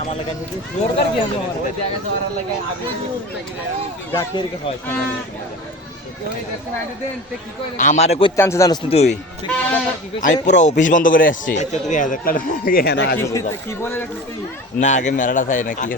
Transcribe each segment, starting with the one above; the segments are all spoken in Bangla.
আমার লাগে দরকার কি আছে আমারে কই চান্স জানিস তুই আমি পুরো অফিস বন্ধ করে আসছি না আগে মেলাটা চাই না কি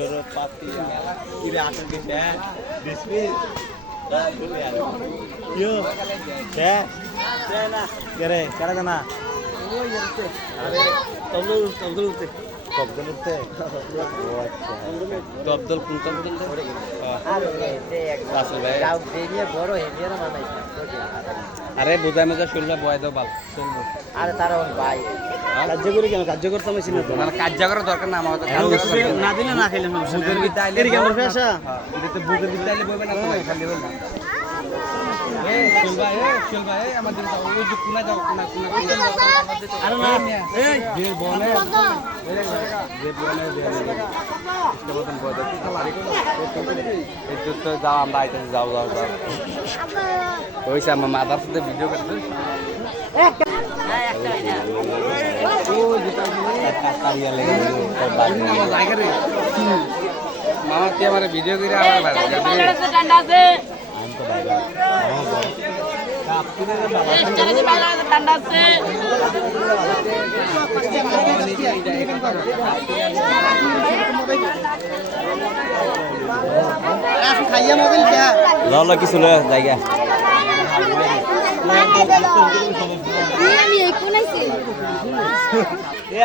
আরে বোঝাই মজা শুনলে বয় দাও ভালো আরে তারা ভাই কার্য করি কেন কার্য করতাম কার্য করার দরকার না আমার না দিলে না খেলে বুকের বিদ্যা আইলে বুকের বিদ্যা আইলে বলবে না তো খালি বলবে না আমাদের ওই যে কোনা যাও কোনা আরে না এই যে বলে যে বলে যে বতন বলে কি খেলা এই তো যাও আমরা আইতেছি যাও যাও যাও ওই সে আমার মাদার সাথে ভিডিও করতে মামা কি আমার ভিডিও করে আমার খাইয়া কিছু জায়গা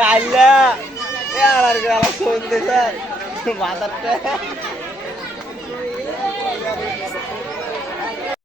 আইলা মাথাটা